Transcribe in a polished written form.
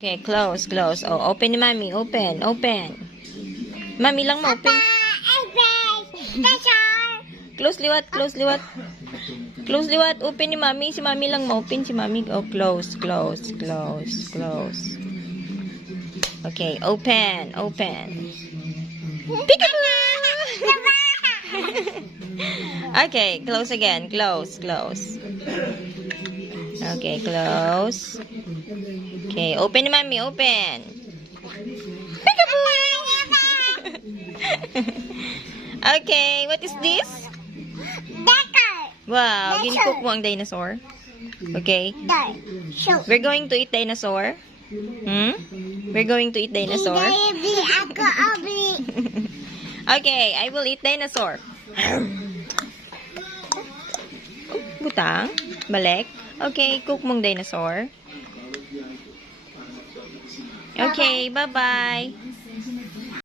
Okay, close, close. Oh, open ni Mami. Open, open. Mami lang mo, open. Close liwat, close liwat. Close liwat, open ni Mami. Si Mami lang mo, open si Mami. Oh, close, close, close, close. Okay, open, open. Peekaboo! Okay, close again. Close, close. Okay, close. Okay, open ni Mami, open. Peekaboo! Okay, what is this? Wow, gini-cook mo ang dinosaur. Okay. We're going to eat dinosaur. Hmm? We're going to eat dinosaur. Okay, I will eat dinosaur. Butang? Balik? Okay, cook mong dinosaur. Okay, bye-bye.